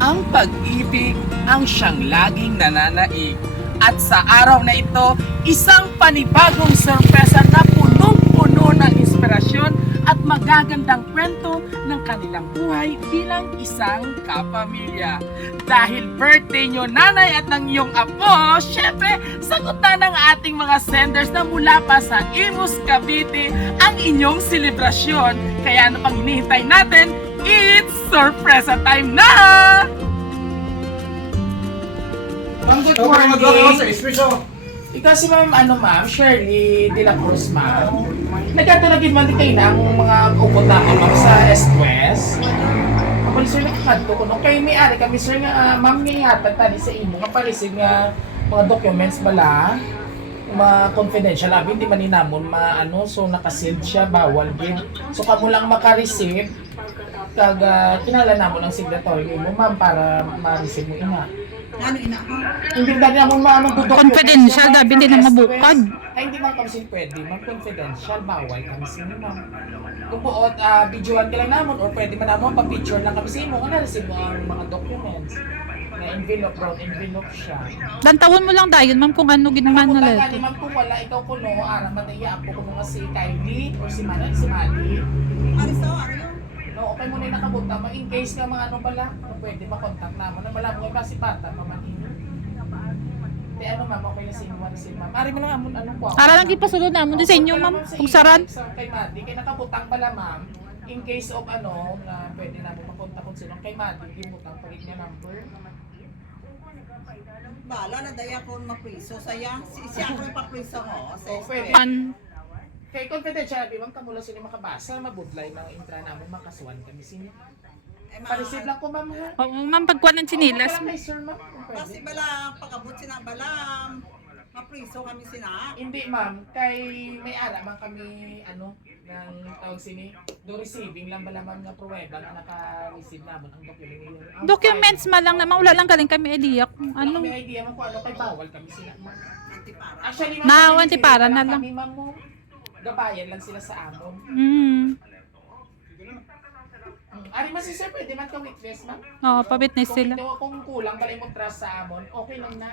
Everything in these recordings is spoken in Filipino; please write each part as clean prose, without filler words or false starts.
Ang pag-ibig ang siyang laging nananaig. At sa araw na ito, isang panibagong sorpresa na punong-puno ng inspirasyon at magagandang kwento ng kanilang buhay bilang isang kapamilya. Dahil birthday nyo, nanay, at ng iyong apo, syempre, sagot na ng ating mga senders na mula pa sa Imus, Cavite ang inyong selebrasyon. Kaya ano pang hinihintay natin? It's sorpresa time na! Ma'am, good morning. Ikaw si ma'am, Shirley De La Cruz, ma'am. Nagkatulagin man din kayo na ang mga upot namin, ma'am, sa East-West. Kapag sir, nakakadto ko nung kayo may-ari kami, sir, nga, ma'am, ngayon tali sa imo, nga parisig nga mga documents bala, mga confidential, hindi man ninamon, so nakasealed siya, bawal din. So, kamo lang makareceive, kag kinala namon ang signatory mo, ma'am, para ma-receive mo ina. Ano ina ko? Hindi na naman maano Confidential, dabi din na mabukad. Ay, hindi man kami pwede. Mag-confidential, bawal kami sa inyo, ma'am. Kung buot, videoan ka lang naman, or pwede man naman, pa-picture lang kami sa inyo, kung na-receive mo ang mga documents. Na envelope, brown envelope siya. Dantawon mo lang dayon, ma'am, kung ano ginaman na Napunta lang. ka ni ma'am, kung wala ikaw kuno, arang mataya ako kung nga si Kylie, or si Manon, si Mali. Ariso, ano yun? No, okay mo na yung nakabuta, in case nga mga ano pala, pwede makontak naman. Wala mo nga ba si Pata, pamanin. Di ano ma'am, okay na si ma'am. Ari mo lang amon anong kuha. Para lang ipasulod na mo din sa inyo, ma'am. Kung sarad. Kay Madi, kay nakabutang pala ma'am. In case of na pwede na mo makontak kung sino kay Madi, gimutang pa rin niya number. Bala na daya ko mapriso saya. Siya ako ipapriso mo. So, pwede. Kay confidential, ma'am, kamula sila makabasa, mabudlay ng intra namin, makasuan kami sino. Pa-receive lang ko, ma'am, ha? Oo, ma'am, pagkuha ng sinilas. Okay lang kay sir, ma'am, kung pwede. Kasi bala, pagabot sina balam. Mapriso kami sina. Hindi, ma'am, kay may ara man kami, ng tawag sini, do receiving lang bala ma'am nga pruweba na naka-receive naman ang document. Documents ma lang naman, wala lang galing kami idea kung ano. May idea man kung ano, kay bawal kami sila, ma'am. Antipara. Actually, Antipara na lang. Kami, ma'am, mo, gabayan lang sila sa amon. Ari man si sir, pwede man ka-witness, ma'am. Oo, pa-witness sila. Kung kulang balay mo trust sa amon, okay lang na.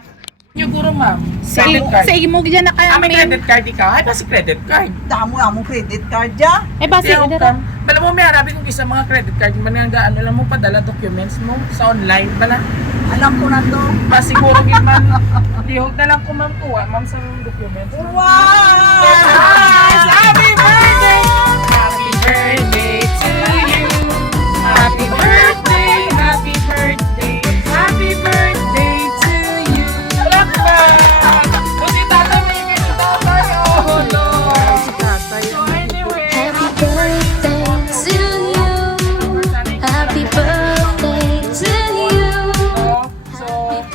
Yung guro, ma'am, Sa imo dyan na kaya may credit card ikaw? Ay, basi credit card. Damo among credit card ya. basi, Kaya ka, bala mo may harabi kung isa mga credit card, man nga lang mo padala documents mo sa online bala. Alam ko na to. Siguro man, lihog na lang ko ma'am kuha, ma'am sa documents. Wow! Happy birthday! Happy birthday to you! Happy birthday! Happy birthday! Happy birthday to you! Salamat ba? O si Tata may ganito tayo! Oh Lord! So anyway, Happy birthday to you. Happy birthday to you. So,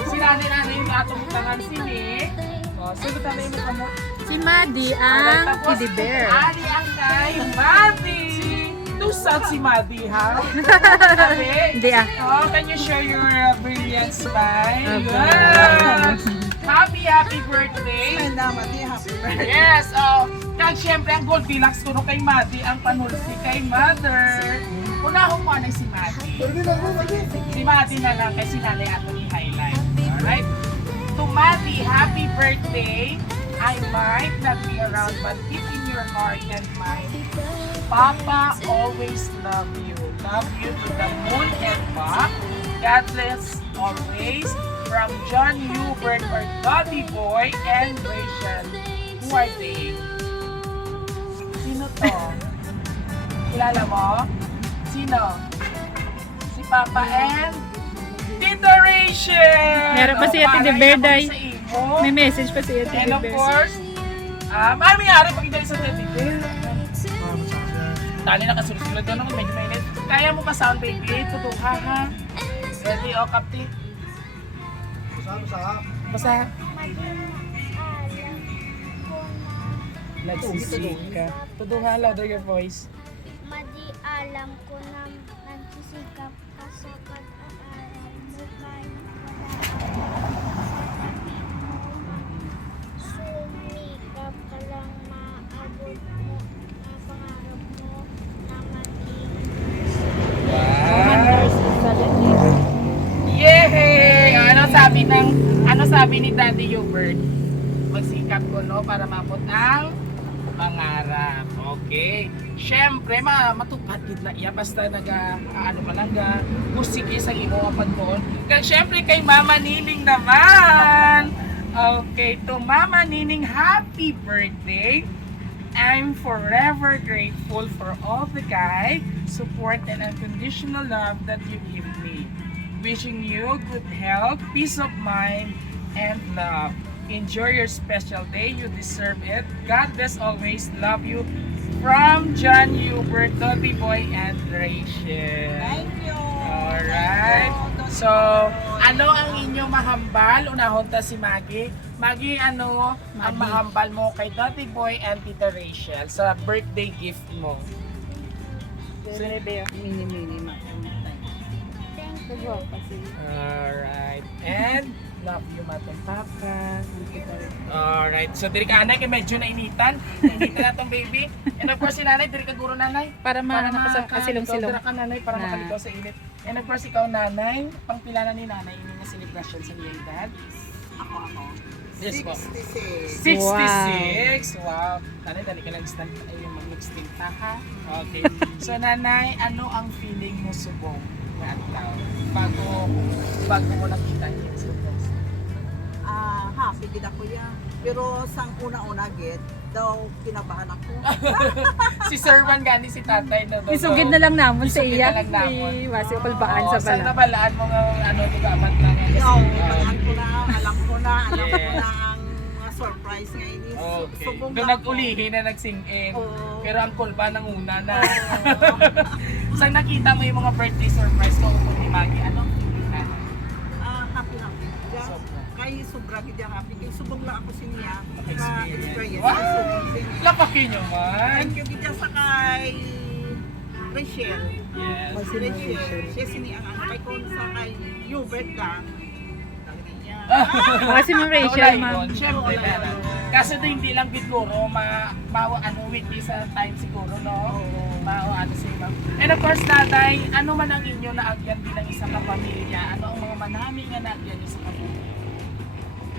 sila din yung atong sini. So, sino tayo yung kamot? Si Maddie ang Teddy Bear. Ali ang kay Madi. Tusat si Madi, ha? Okay? Hindi ah. Oh, can you share your brilliant smile? Okay. Wow! Happy birthday! Ay naman di happy birthday. Yes, kag syempre ang Goldilocks ko no kay Madi, ang panulsi kay Mother. Unahon ko na si Madi. Si Madi na lang kasi nanay ato i-highlight. Alright? To Madi, happy birthday! I might not be around, but deep in your heart and mind, Papa always love you. Love you to the moon and back. God bless always. From John Hubert or Dobby Boy and Rachel. Who are they? Sino to? Kilala mo? Sino? Si Papa and Tita Rachel! Meron pa si Ate Para De Bear, ipakita Day. sa imo. May message pa si Ate And Teddy of Bear. course, may ari pag dali sa Teddy Bear. Dali na kasulod-sulod doon, medyo mainit. Kaya mo pa sound baby? Tutuha ha? Ready o kapti? Basta. Nagsisig ka. Tutuha, louder your voice. Madi alam ko na nagsisikap ka sa pag-aaral mo kahit sumikap ka lang maabot mo ang pangarap mo na maging Wow! sabi ni Daddy Hubert? Magsikap ko, no, para mabot ang pangarap. Okay. Siyempre, matupad gid na iya basta musiki sa imo kapag doon. Kaya siyempre kay Mama Nining naman. Okay, to Mama Nining, happy birthday. I'm forever grateful for all the guide, support, and unconditional love that you give me. Wishing you good health, peace of mind, and love. Enjoy your special day. You deserve it. God bless always. Love you. From John Hubert, Toby Boy, and Rachel. Thank you. Alright. So, ano ang inyong mahambal? Unahon ta si Maggie. Maggie, ano ang mahambal mo kay Toby Boy and Tita Rachel sa birthday gift mo? Mini-mini Thank you. Alright. And love you, Mate Papa. Alright. So, diri ka, anay, kay medyo nainitan. Nainitan na tong baby. And of course, si nanay, diri ka guro nanay. Para makasilong-silong. Dira ka nanay, para Na. makalikaw sa init. And of course, ikaw nanay, pangpilana ni nanay, ini nga celebration sa iyong dad. Ako. Yes po. 66. 66! Wow! Nanay, dali ka lang stand. Ayun, mag-extend pa ha. Okay. So, nanay, ano ang feeling mo subong na adlaw? Bago mo nakita yung subong. Happy gid ako ya. Pero sang una-una gid daw kinabahan ako. Si Sir Juan gani si tatay na doon. Isugid na lang namon sa Isugid iya. na lang namon. Ay, wasi kulbaan sa Saan bala. nabalaan mo nga di ba amat lang ang Yo, kasi. alam ko na Yes. ang surprise nga ini. Okay. Subong Doon na nag-ulihin na nag-sing-in. Oo. Pero ang kulba nang una na. Oo. Saan nakita mo yung mga birthday surprise ko ni Maggie? Anong feeling na? Happy. Just, Sobra. kay sobra gid ang happy. Kay subong lang ako sa niya. Experience. Ka-experience. Wow! Subong din niya. Lapakin nyo man. Thank you gid sa kay Rachel. Yes. Si Rachel. Siya sini ang kay kon sa kay Hubert lang. Kasi mo Rachel, ma'am. Siyempre meron. Kasi ito hindi lang siguro, witty sa time siguro, no? Ano sila. And of course, tatay, ano man ang inyo na agyan bilang isang kapamilya? Ano ang mga manami nga na agyan niyo sa kapamilya?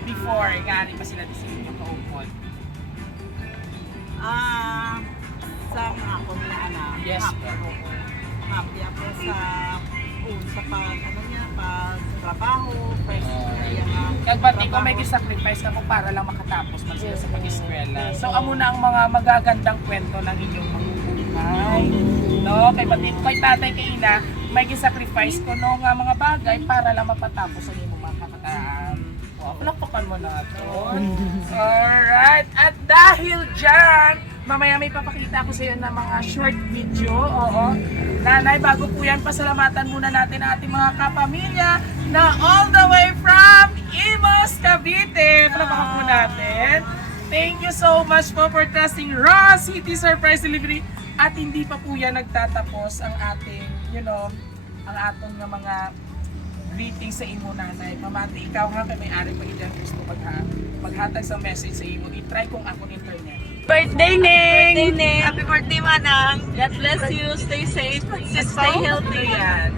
Before, gani pa sila di sa inyo kaupon. Sa mga ako nila anak. Yes, Happy ako. Happy ako sa pag-trabaho, first Kagbati ko may sacrifice na mo para lang makatapos man sila sa pag-eskwela. So, amo na ang mga magagandang kwento ng inyong mabubuhay. No, kay tatay kay ina, may sacrifice ko no nga mga bagay para lang mapatapos ang inyong mga kabataan. Palakpakan mo na ito. Alright, at dahil dyan, mamaya may papakita ko sa iyo ng mga short video. Oo. Nanay, bago po yan, pasalamatan muna natin ang ating mga kapamilya na all the way from Imos, Cavite. Palakpakan po natin. Thank you so much po for trusting Raw City Surprise Delivery. At hindi pa po yan nagtatapos ang ating, ang atong na mga greetings sa imo nanay. Mamati ikaw ha, kay may-ari pa iyan gusto maghatag sa message sa imo. I-try kung ako internet. Birthday, Ning! Happy birthday, Manang! God bless you. Stay safe. Stay healthy. Yan.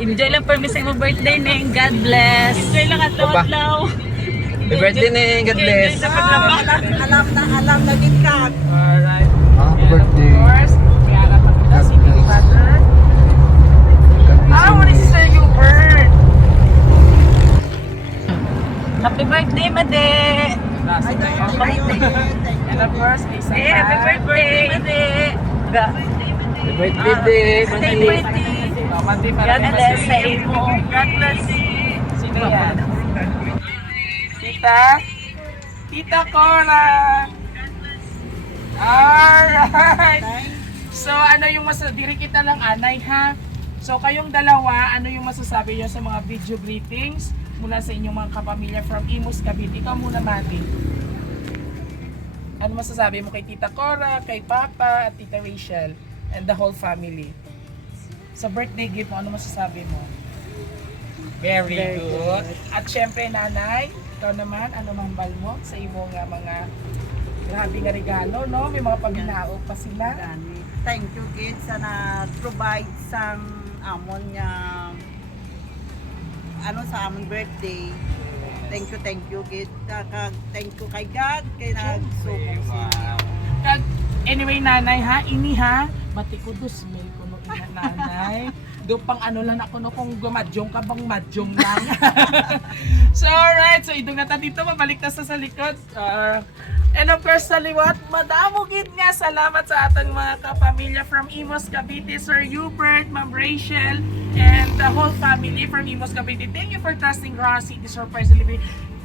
Enjoy lang permis mo birthday, Ning. God bless. Enjoy lang at law. Happy birthday, Ning. God bless. Sa paglaba. alam na din ka. Alright. Happy And birthday. of course, kaya naman nila si Big Brother. What is Sir Hubert? Happy birthday, Made! And of course, may isa Happy birthday, Made! Happy birthday, Stay pretty. God bless sa imo. God bless you. Sino yan? Tita Cora! Alright! So ano yung diri kita lang anay ha? So kayong dalawa, ano yung masasabi nyo sa mga video greetings mula sa inyong mga kapamilya from Imos, Cavite? Ikaw muna, Mati. Ano masasabi mo kay Tita Cora, kay Papa, at Tita Rachel, and the whole family? Sa birthday gift mo, ano masasabi mo? Very good. At syempre, nanay, ikaw naman, ano mahambal mo sa imong mga grabe nga regalo, no? May mga paghinaog pa sila. Thank you kids sa na-provide sang amon niya ano sa among birthday. Thank you gid. Thank you kay God kay nagsubong sa inyo. Kag anyway nanay ha, ini ha, bati ko 2,000 kuno ina nanay. Do pang ano lang ako no kung gumadyong ka bang madyong lang. So alright, so idong ta dito mabalik ta sa likod. And of course sa liwat, madamo gid nga salamat sa atong mga kapamilya from Imos Cavite, Sir Hubert, Ma'am Rachel, and the whole family from Imos Cavite. Thank you for trusting Ross City Surprise Delivery.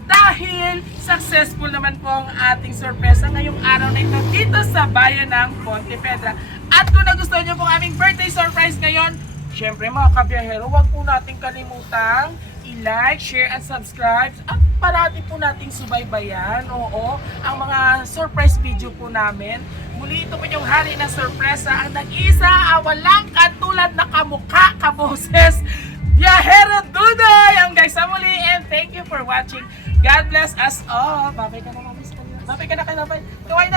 Dahil successful naman po ang ating sorpresa ngayong araw na ito dito sa bayan ng Pontevedra. At kung nagustuhan niyo po ang aming birthday surprise ngayon, syempre mga kabiyahero, huwag po natin kalimutang i-like, share, at subscribe. At parati po nating subaybayan, oo, ang mga surprise video po namin. Muli ito po yung hari ng sorpresa, ang nag-isa, walang katulad na kamukha, kaboses, Biyahero Dudoy! Ang guys sa muli, and thank you for watching. God bless us all. Babay ka na, mami. Babay ka na kayo, babay. Kaway na.